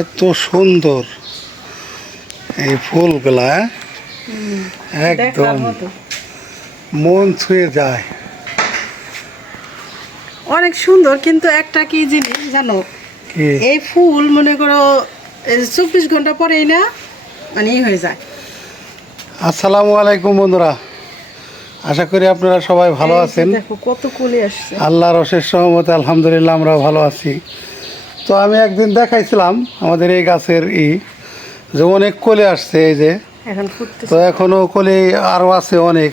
এত সুন্দর এই ফুলগুলা হ্যাঁ? একদম মন ছুঁয়ে যায়। অনেক সুন্দর কিন্তু একটা কি জিনিস জানো? এই ফুল মনে করো চব্বিশ ঘণ্টা পরেই না মানে হয়ে যায়। আসসালামু আলাইকুম বন্ধুরা। আশা করি আপনারা সবাই ভালো আছেন। কত কুলি আসছে। আল্লাহর অশেষ সহমতে আলহামদুলিল্লাহ আমরা ভালো আছি। তো আমি একদিন দেখাইছিলাম আমাদের এই গাছের ই যে অনেক কলি আসছে এই যে। তো এখনও কলি আরও আছে অনেক।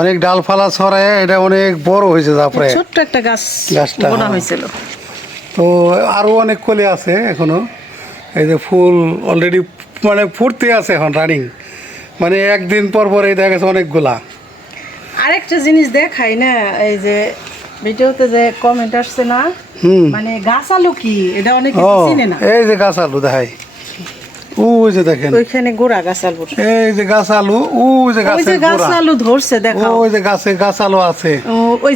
অনেক ডালপালা ছড়ায় এটা অনেক বড় হয়েছে তারপরে ছোট্ট একটা গাছ গাছটা, হ্যাঁ। হয়েছিল। তো আরও অনেক কলে আছে এখনও এই যে ফুল অলরেডি মানে ফুটতে আছে এখন রানিং মানে একদিন পর পর এই দেখা গেছে অনেকগুলা। আরেকটা জিনিস দেখাই না এই যে ভিডিওতে যে কমেন্ট আসছে না? মানে গাছ আলু কি? এটা অনেকে চিনে না। এই যে গাছ আলু দেখাই। ওই যে দেখেন। ওইখানে গোড়া গাছ আলু। এই যে গাছ আলু ওই যে গাছ আলু ধরছে দেখো ওই যে গাছে গাছ আলু আছে। ওই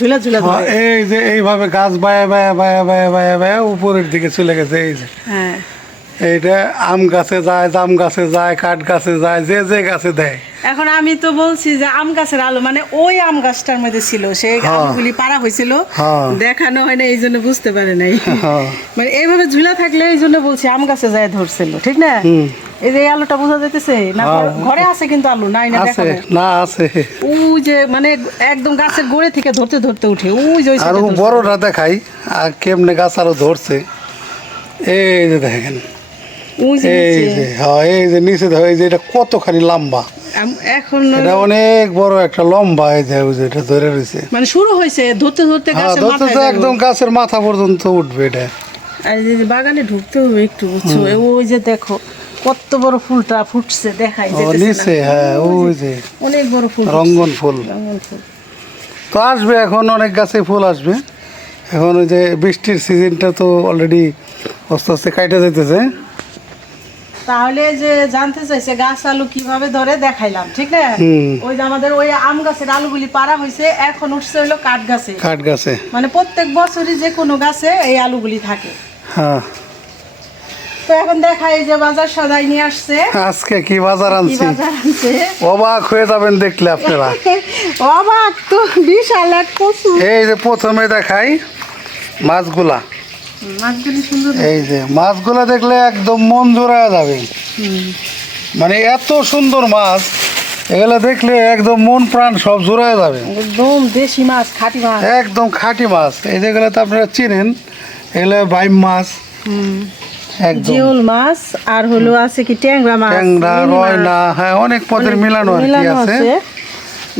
ঝুলা ঝুলা হ্যাঁ, ধরে। এই যে এইভাবে গাছ বায়া বায়া বায়া বায়া বায়া বায়া উপরের দিকে চলে গেছে এই যে। হ্যাঁ। এইটা আম গাছে যায় জাম গাছে যায় কাঠ গাছে যায় যে যে গাছে দেয় এখন আমি তো বলছি যে আম গাছের আলু মানে ওই আম গাছটার মধ্যে ছিল সেই হ্যাঁ। আলুগুলি পারা হয়েছিল হ্যাঁ। দেখানো হয় না এই জন্য বুঝতে পারে নাই হ্যাঁ। মানে এইভাবে ঝুলা থাকলে এই জন্য বলছি আম গাছে যায় ধরছিল ঠিক না। এই যে আলুটা বোঝা যাইতেছে না। ঘরে- আছে কিন্তু আলু নাই না আছে না আছে ও যে মানে একদম গাছের গোড়ে থেকে ধরতে ধরতে উঠে ওই যে ওই আর বড়টা দেখাই আর কেমনে গাছ আরও ধরছে এই যে দেখেন এই যে হ্যাঁ এই যে নিচে এই যে এটা কতখানি লম্বা। এখন এটা অনেক বড় একটা লম্বা এই যে এটা ধরে রয়েছে। মানে শুরু হয়েছে ধরতে ধরতে হ্যাঁ গাছের একদম গাছের মাথা পর্যন্ত উঠবে এটা। বাগানে ঢুকতে হবে একটু বুঝছ? ওই যে দেখো কত বড় ফুলটা ফুটছে দেখাই নিচে হ্যাঁ ওই যে অনেক বড় ফুল। রঙ্গন ফুল। তো আসবে এখন অনেক গাছে ফুল আসবে। এখন ওই যে বৃষ্টির সিজনটা তো অলরেডি আস্তে আস্তে কাইটে যেতেছে তাহলে যে জানতে চাইছে গাছ আলু কীভাবে ধরে দেখাইলাম ঠিক না? ওই যে আমাদের ওই আম গাছের আলুগুলি পারা হয়েছে এখন উঠছে হলো কাঠ গাছে। কাঠ গাছে। মানে প্রত্যেক বছরই যে কোনো গাছে এই আলুগুলি থাকে। হ্যাঁ। তো এখন দেখা এই যে বাজার সদাই নিয়ে আসছে। আজকে কি বাজার আনছি? অবাক হয়ে যাবেন দেখলে আপনারা। অবাক তো বিশাল এক কচু এই যে প্রথমে দেখাই মাছগুলা। এই যে মাছগুলা দেখলে একদম মন জোড়া যাবে। মানে এত সুন্দর মাছ এগুলো দেখলে একদম মন প্রাণ সব জোড়া যাবে। একদম দেশি মাছ খাঁটি মাছ। একদম খাঁটি মাছ। এই যেগুলো তো আপনারা চিনেন এগুলো বাইম মাছ। জিওল মাছ আর হলো আছে কি ট্যাংরা মাছ ট্যাংরা রুই রয়না হ্যাঁ অনেক পদের মিলানো আছে।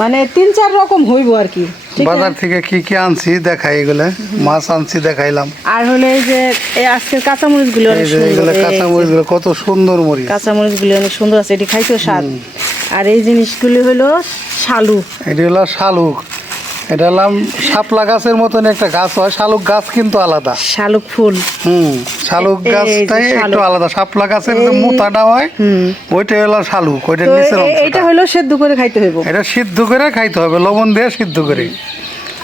মানে তিন চার রকম হইব আর কি। বাজার থেকে কি কি আনছি দেখাই এগুলো মাছ আনছি দেখাইলাম। আর হলো এই যে এই আজকের কাঁচা মরিচগুলো কাঁচা মরিচগুলো কত সুন্দর মরিচ। কাঁচা মরিচগুলো অনেক সুন্দর আছে এটি খাইতেও স্বাদ। আর এই জিনিসগুলি হলো শালু। এটি হলো শালুক এটা হলাম শাপলা গাছের মতন একটা গাছ হয়। শালুক গাছ কিন্তু আলাদা। শালুক ফুল। হুম শালুক গাছটাই একটু আলাদা। শাপলা গাছের যে মুতাটা হয় ওইটাই হলো শালুক ওইটার নিচের এ- এইটা হলো সেদ্ধ করে খাইতে হইব। এটা সিদ্ধ করে খাইতে হবে লবণ দিয়ে সিদ্ধ করে।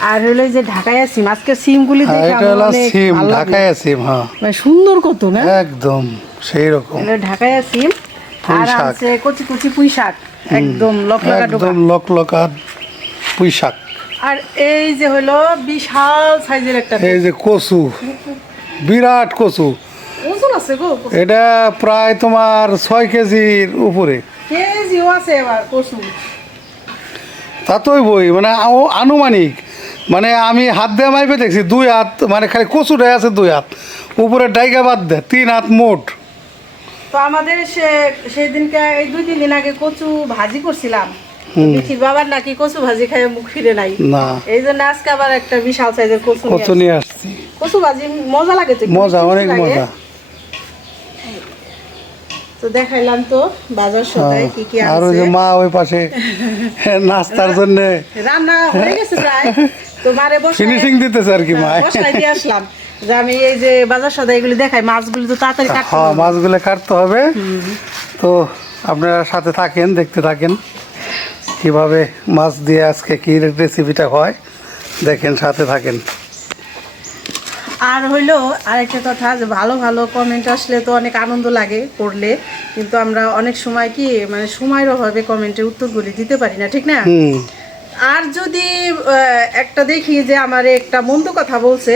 আর হলো যে ঢাকায় সিম আজকে সিমগুলি হ্যাঁ, দেখে এটা হলো সিম ঢাকায় সিম হ্যাঁ। মানে সুন্দর কত না? একদম সেই রকম। ঢাকায় সিম আর আছে কচি কচি পুঁই শাক। একদম লকলকা একদম লক লকার পুঁই শাক। আর এই যে হলো বিশাল সাইজের একটা এই যে কচু বিরাট কচু। ওজন আছে গো এটা প্রায় তোমার ছয় কেজির উপরে। কেজিও আছে এবার কচু। তা তোই বই মানে আনুমানিক। মানে আমি হাত দিয়ে মাইপে দেখছি দুই হাত মানে খালি কচুটাই আছে দুই হাত। উপরে ডাইকা বাদ দে তিন হাত মোট। তো আমাদের সে সেই দিনকে এই দুই তিন দিন আগে কচু ভাজি করছিলাম। বাবার নাকি কচু ভাজি খাই মুখ ফিরে নাই। না। এই জন্য আজকে আবার একটা বিশাল সাইজের কচু কচু নিয়ে আসছি। কচু ভাজি মজা লাগে তো মজা অনেক মজা। তো দেখাইলাম তো বাজার সদাই কি কি আর ওই যে মা ওই পাশে নাস্তার জন্য। রান্না হয়ে গেছে প্রায়। তো মারে বসাই ফিনিশিং দিতেছে আর কি মা। বসাই দিয়ে আসলাম। যে আমি এই যে বাজার এগুলি দেখাই মাছগুলি তো তাড়াতাড়ি কাটতে হ্যাঁ হবে। মাছগুলো কাটতে হবে। তো আপনারা সাথে থাকেন দেখতে থাকেন। কীভাবে মাছ দিয়ে আজকে কি রেসিপিটা হয় দেখেন সাথে থাকেন। আর হইল আরেকটা কথা যে ভালো ভালো কমেন্ট আসলে তো অনেক আনন্দ লাগে পড়লে কিন্তু আমরা অনেক সময় কি মানে সময়ের অভাবে কমেন্টের উত্তরগুলি দিতে পারি না ঠিক না? আর যদি একটা দেখি যে আমার একটা মন্দ কথা বলছে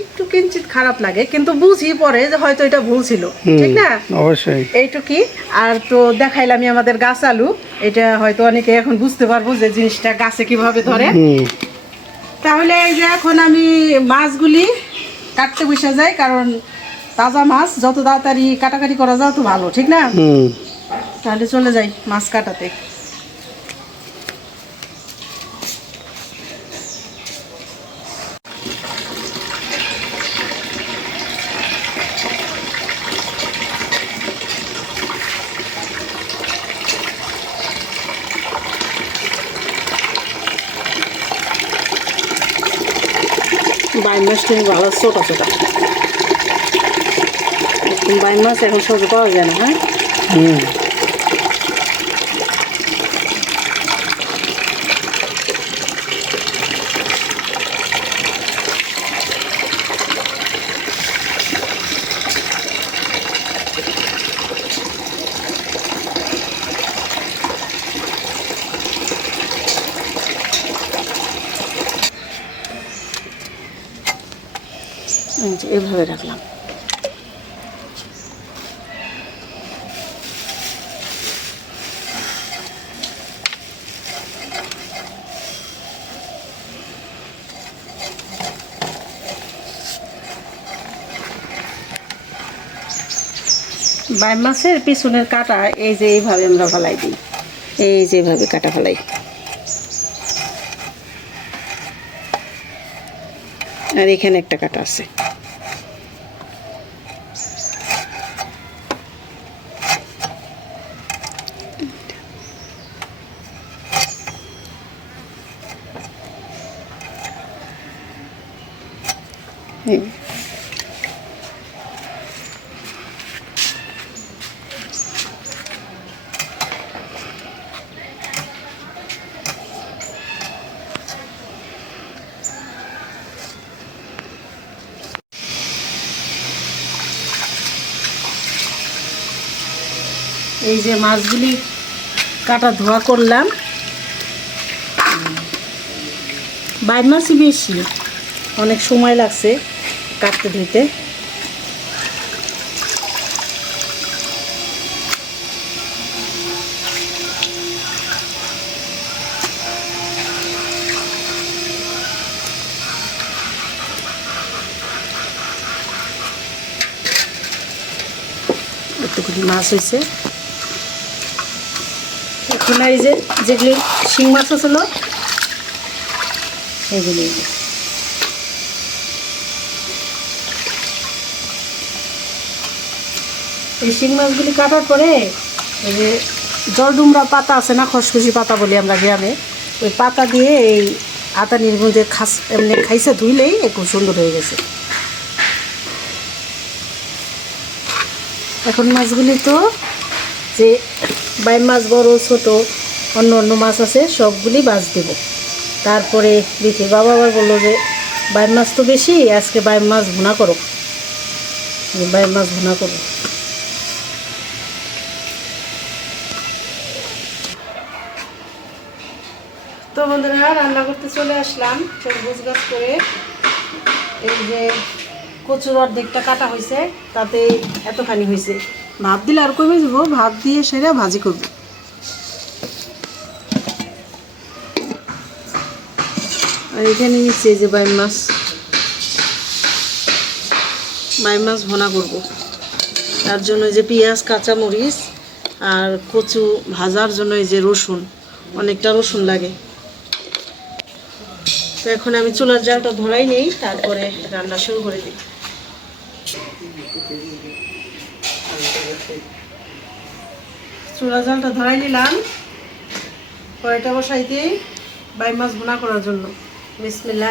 একটু কিঞ্চিত খারাপ লাগে কিন্তু বুঝি পরে যে হয়তো এটা ভুল ছিল। ঠিক না? অবশ্যই। এইটুকি। আর তো দেখাইলাম আমাদের গাছ আলু। এটা হয়তো অনেকে এখন বুঝতে পারব যে জিনিসটা গাছে কীভাবে ধরে। তাহলে এই যে এখন আমি মাছগুলি কাটতে বসে যাই কারণ তাজা মাছ যত তাড়াতাড়ি কাটাকাটি করা যায় তো ভালো ঠিক না? তাহলে চলে যাই মাছ কাটাতে। মাছ ভালো ছোটা ছোটা। বাইন মাছ এখন সহজে পাওয়া যায় না হ্যাঁ? হুম এই যে এভাবে রাখলাম বাইম মাছের পিছনের কাটা এই যে এইভাবে আমরা ফেলাই দিই। এই যে এইভাবে কাটা ফেলাই। আর এখানে একটা কাটা আছে এই। এই যে মাছগুলি কাটা ধোয়া করলাম। বাইর মাছই বেশি, অনেক সময় লাগছে কাটতে ধুইতে। একটুখানি মাছ হয়েছে এখন এই যে যেগুলি শিং মাছ ছিল সেগুলি এই শিং মাছগুলি কাটার পরে এই যে জলডুমরা পাতা আছে না, খসখসি পাতা বলি আমরা গ্রামে, ওই পাতা দিয়ে এই আতা নির্গুঁজে খাস এমনি খাইছে, ধুইলেই একটু সুন্দর হয়ে গেছে। এখন মাছগুলি তো যে বাই মাছ বড়, ছোট, অন্য অন্য মাছ আছে, সবগুলি বাছ দেব। তারপরে দেখি বাবা আবার বলল যে বাই মাছ তো বেশি, আজকে বাই মাছ ভুনা করো। বাই মাছ ভুনা করো তো বন্ধুরা, রান্না করতে চলে আসলাম সবুজ গাছ করে। এই যে কচুর অর্ধেকটা কাটা হয়েছে, তাতে এতখানি হয়েছে। ভাত দিলে আর কমে ভাজবো ভাত দিয়ে সেরা ভাজি করব। আর এখানে নিচ্ছে যে বাইম মাছ। বাই মাছ ভোনা করব। তার জন্য যে পেঁয়াজ, কাঁচামরিচ আর কচু ভাজার জন্য এই যে রসুন। অনেকটা রসুন লাগে। তো এখন আমি চুলার জালটা ধরাই নেই, তারপরে রান্না শুরু করে দিই। চুড়া জালটা ধরাই নিলাম। কড়াইটা বসাই দিয়ে বাই মাছ ভুনা করার জন্য। বিসমিল্লাহ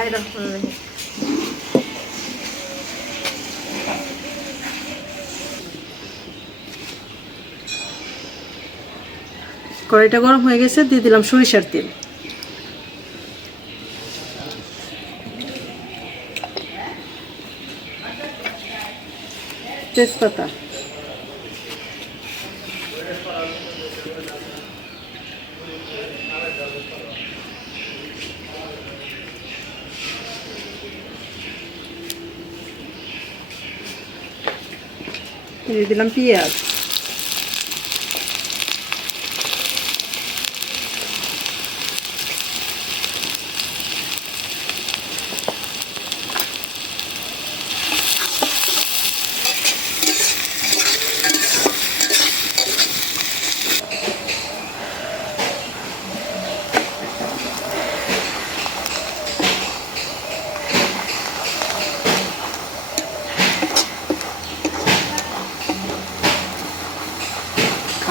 কড়াইটা গরম হয়ে গেছে, দিয়ে দিলাম সরিষার তেল। তেজপাতা। দিয়ে দিলাম পেঁয়াজ।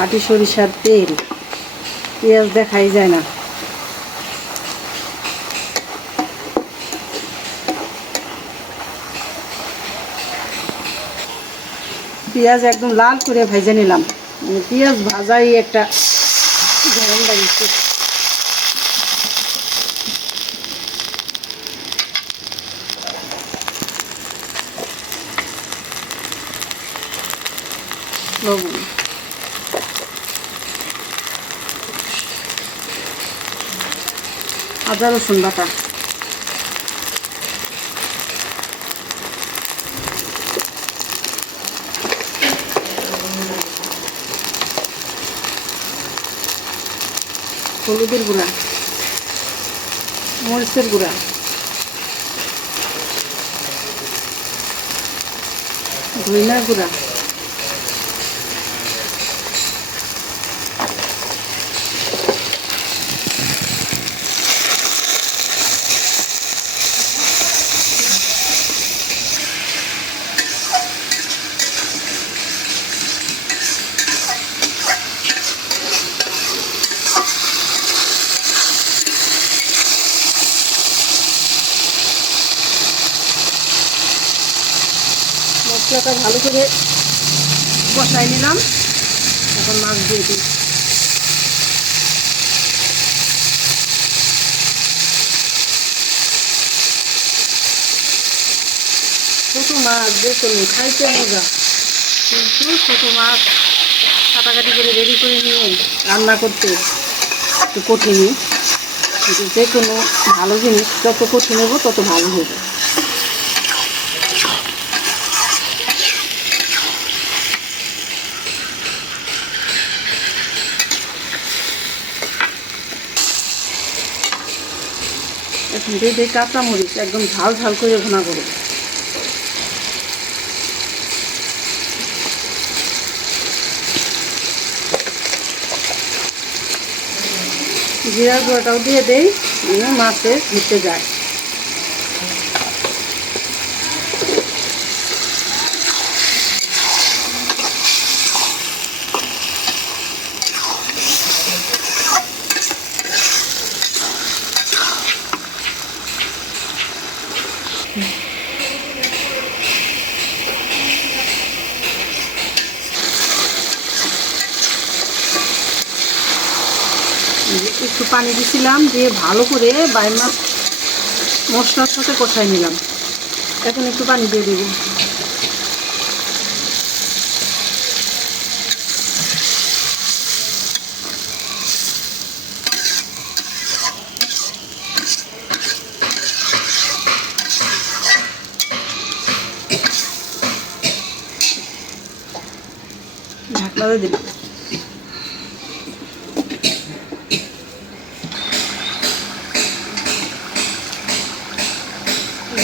খাঁটি সরিষার তেল। পেঁয়াজ দেখাই যায় না। পেঁয়াজ একদম লাল করে ভেজে নিলাম। মানে পেঁয়াজ ভাজাই একটা গরম লাগিয়েছে লবণ আদা রসুন বাটা। হলুদের গুঁড়া মরিচের গুঁড়া। ধইনার গুঁড়া। মশলাটা ভালো করে কষাই নিলাম। এখন মাছ দিয়ে দিই। ছোটো মাছ দেখুন, খাইতে মজা। কিন্তু ছোটো মাছ কাটাকাটি করে রেডি করে নিয়ে রান্না করতে একটু কঠিনই। যে কোনো ভালো জিনিস যত কঠিন হব, তত ভালো হবে। দিই কাঁচামরিচ একদম ঝাল ঝাল করে ভোনা করো। জিরা গুঁড়াটাও দিয়ে দেই মাছে ঘুরতে যায় একটু পানি দিছিলাম দিয়ে ভালো করে বাইর মাছ মশলার সাথে কষাই নিলাম। এখন একটু পানি দিয়ে দেব। ঢাকনা দিয়ে দিলাম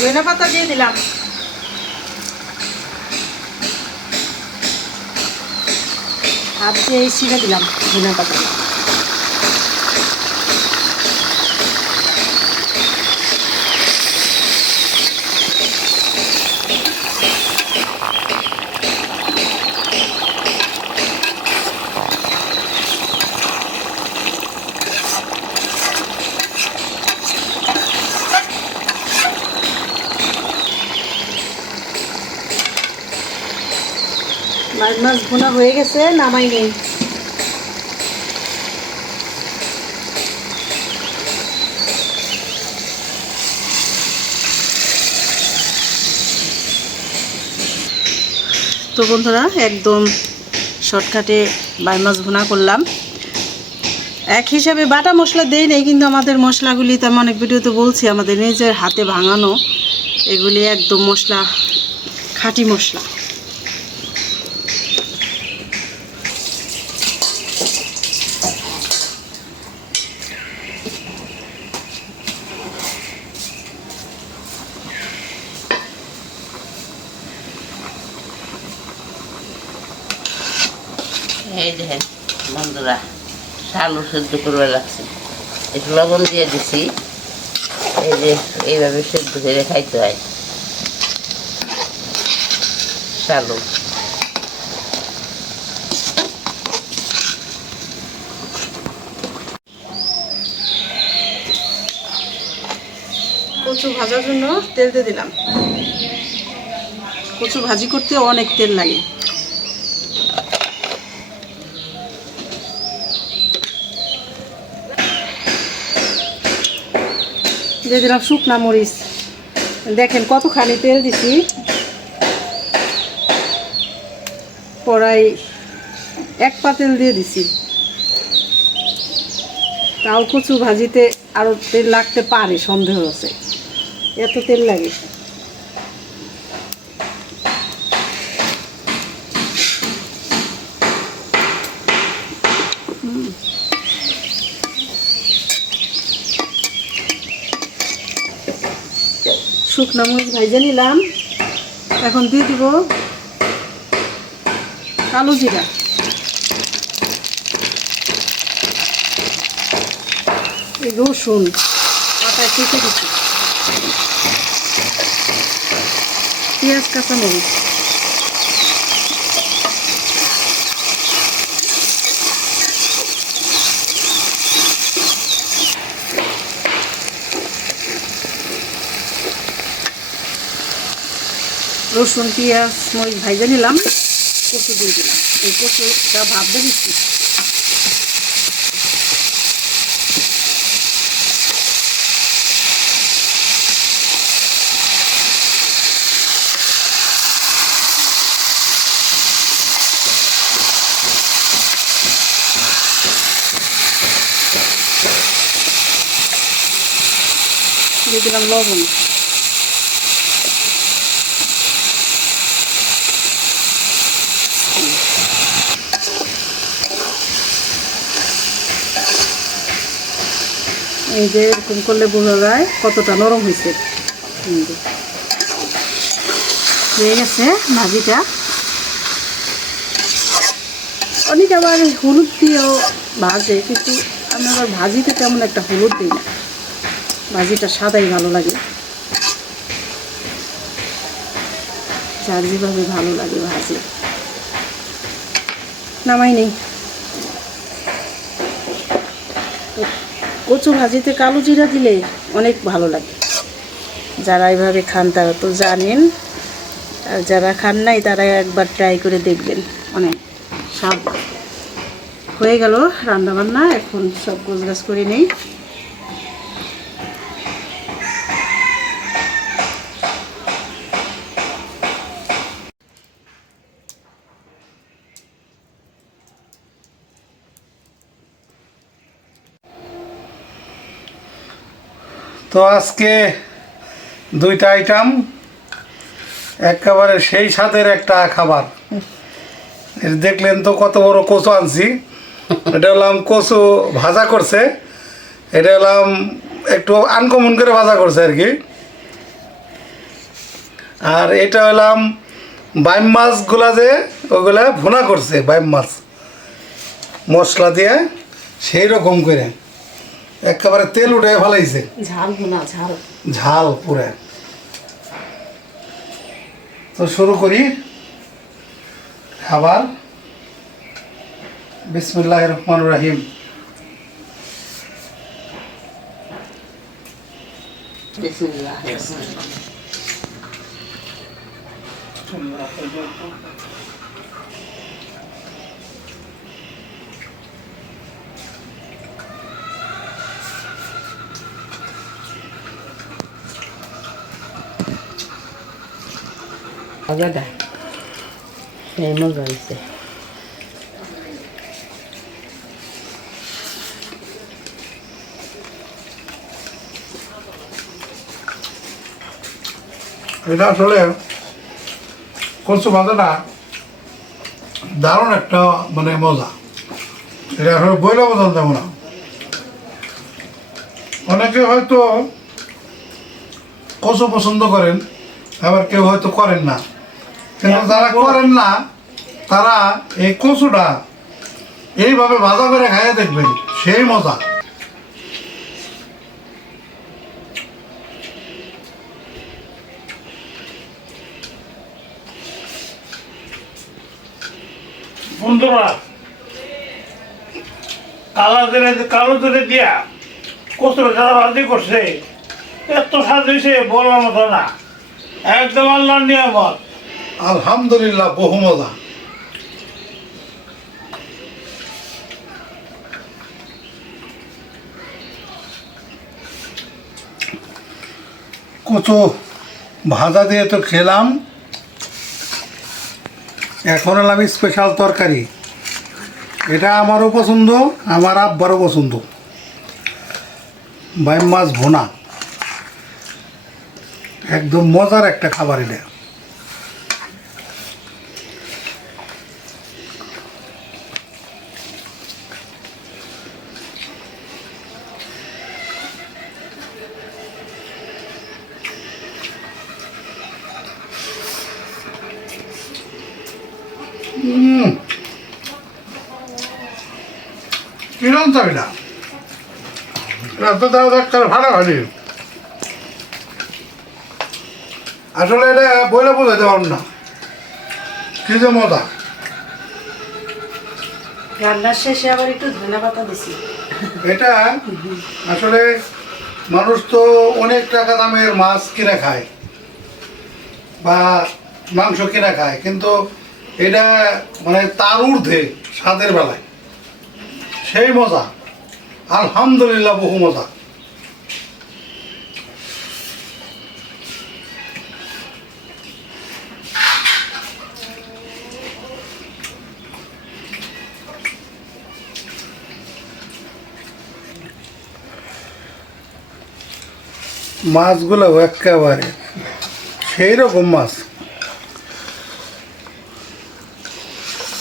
ধনে পাতা দিয়ে দিলাম। হাত এই ছিঁড়ে দিলাম ধনে পাতা। মাছ ভোনা হয়ে গেছে, নামাই নেই। তো বন্ধুরা, একদম শর্টকাটে বাই মাছ ভুনা করলাম। এক হিসাবে বাটা মশলা দেই নেই, কিন্তু আমাদের মশলাগুলি তেমন অনেক ভিডিওতে বলছি, আমাদের নিজের হাতে ভাঙানো, এগুলি একদম মশলা, খাঁটি মশলা। শালু সেদ্ধ করবে লাগছে। একটু লবণ দিয়ে দিছি। এই যে, এইভাবে সেদ্ধ করে খাইতে হয়। শালু কচু ভাজার জন্য তেল দিয়ে দিলাম। কচু ভাজি করতে অনেক তেল লাগে। দিয়ে দিলাম শুকনা মরিচ। দেখেন কতখানি তেল দিছি। পড়াই এক পা তেল দিয়ে দিছি। তাও কচু ভাজিতে আরও তেল লাগতে পারে, সন্দেহ আছে। এত তেল লাগে। শুকনো মরিচ ভাইজে নিলাম। এখন দিয়ে দিব কালো জিরা। রসুন পাতায় কেটে দিচ্ছি। পেঁয়াজ কাঁচা রসুন, পেঁয়াজ, মরিচ ভাইজে নিলাম, কচু দিয়ে দিলাম। এই কচুটা ভাবতে দিচ্ছি। দিয়ে দিলাম লবণ। এই যে এরকম করলে বোঝা যায় কতটা নরম হয়েছে। হয়ে গেছে ভাজিটা। অনেক আবার হলুদ দিয়েও ভাজে, কিন্তু আমি আবার ভাজিতে তেমন একটা হলুদ দিই না। ভাজিটা সাদাই ভালো লাগে। যার যেভাবে ভালো লাগে ভাজি। নামাই নেই। কচু ভাজিতে কালো জিরা দিলে অনেক ভালো লাগে। যারা এভাবে খান তারা তো জানেন, আর যারা খান নাই তারা একবার ট্রাই করে দেখবেন। অনেক সব হয়ে গেল রান্নাবান্না, এখন সব গোছ গাছ করে নেই। তো আজকে দুইটা আইটেম একেবারে সেই স্বাদের একটা খাবার। দেখলেন তো কত বড় কচু আনছি। এটা হলাম কচু ভাজা করছে। এটা হলাম একটু আনকমন করে ভাজা করছে আর কি। আর এটা হলাম বাইম মাছগুলা যে, ওগুলা ভুনা করছে বাইম মাছ। মশলা দিয়ে সেই রকম করে। একেবারে তেল উঠে ফেলাইছে। ঝাল গুনা ঝাল। ঝাল পুরে। তো শুরু করি। খাবার বিসমুল্লাহ রহমান রাহিম। বিসমিল্লাহ এটা আসলে কচু ভাজাটা দারুণ একটা মানে মজা। এটা আসলে বইলে বোঝানো যাবে না। অনেকে হয়তো কচু পছন্দ করেন, আবার কেউ হয়তো করেন না। যারা করেন না তারা এই কচুটা এইভাবে ভাজা করে খাইয়ে দেখবেন সেই মজা। বন্ধুরা কালা দিনে কালো দিনে দিয়া কচুর যারা ভাজি করছে এত স্বাদ হয়েছে বলার মতো না। একদম আল্লাহর নিয়ামত। আলহামদুলিল্লাহ বহু মজা কচু ভাজা দিয়ে তো খেলাম। এখন এলাম স্পেশাল তরকারি। এটা আমারও পছন্দ, আমার আব্বারও পছন্দ। বাইম মাছ ভোনা। একদম মজার একটা খাবার এটা। কিরম তো এটা? এটা তো তাও দেখতে ভালো ভালো আসলে এটা বলে বোঝাতে পারব না। কি যে মজা। রান্নার শেষে আবার একটু ধনে পাতা দিছি। এটা আসলে মানুষ তো অনেক টাকা দামের মাছ কিনে খায় বা মাংস কিনে খায় কিন্তু এটা মানে তার ঊর্ধ্বে স্বাদের বেলায়। সেই মজা। আলহামদুলিল্লাহ বহু মজা। মাছগুলো একেবারে সেই রকম মাছ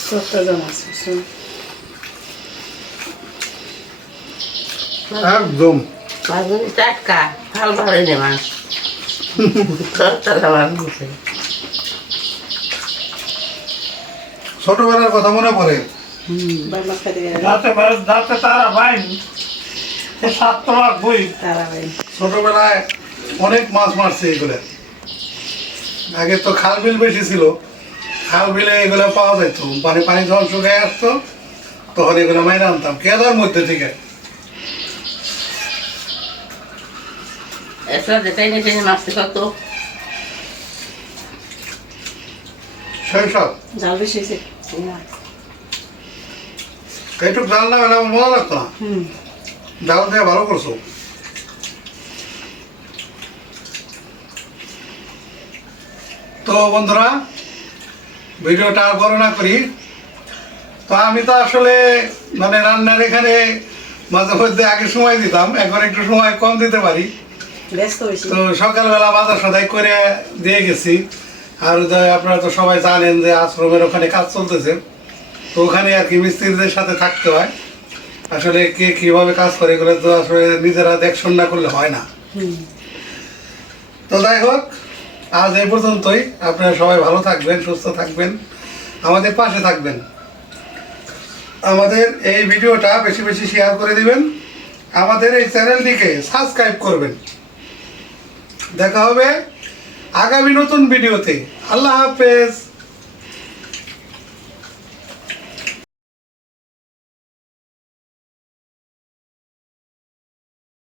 সবটা মাছ বুঝছেন? একদম। মাছগুলি টাটকা ভালো ভালো নে মাছ। তরতাজা মাছ দিছে ছোটবেলার কথা মনে পড়ে? বাই তারা বাইন সে সাত তো লাগবই তারা ছোটবেলায় অনেক মাছ মারছে এগুলো। আগে তো খাল বিল বেশি ছিল। খাল বিলে এগুলো পাওয়া যেত পানি পানি যখন শুকিয়ে আসতো তখন এগুলো মাইনে আনতাম। কেদার মধ্যে থেকে? এসব যেটাই নিয়ে টেনে মাছটি কত শৈশব জাল বেশি হয়েছে। না। জাল না হলে মজা লাগতো না। জাল দিয়ে ভালো করছ। তো বন্ধুরা ভিডিওটা আর বড় না করি। তো আমি তো আসলে মানে রান্নার এখানে মাঝে মধ্যে আগে সময় দিতাম এখন একটু সময় কম দিতে পারি। তো সকালবেলা বাজার সদাই করে দিয়ে গেছি। আর আপনারা তো সবাই জানেন যে আশ্রমের ওখানে কাজ চলতেছে। তো ওখানে আর কি মিস্ত্রিদের সাথে থাকতে হয়। আসলে কে কীভাবে কাজ করে এগুলো তো আসলে নিজেরা দেখশন না করলে হয় না। তো যাই হোক আজ এই পর্যন্তই। আপনারা সবাই ভালো থাকবেন সুস্থ থাকবেন আমাদের পাশে থাকবেন। আমাদের এই ভিডিওটা বেশি বেশি শেয়ার করে দিবেন। আমাদের এই চ্যানেলটিকে সাবস্ক্রাইব করবেন। দেখা হবে আগামী নতুন ভিডিওতে। আল্লাহ হাফেজ।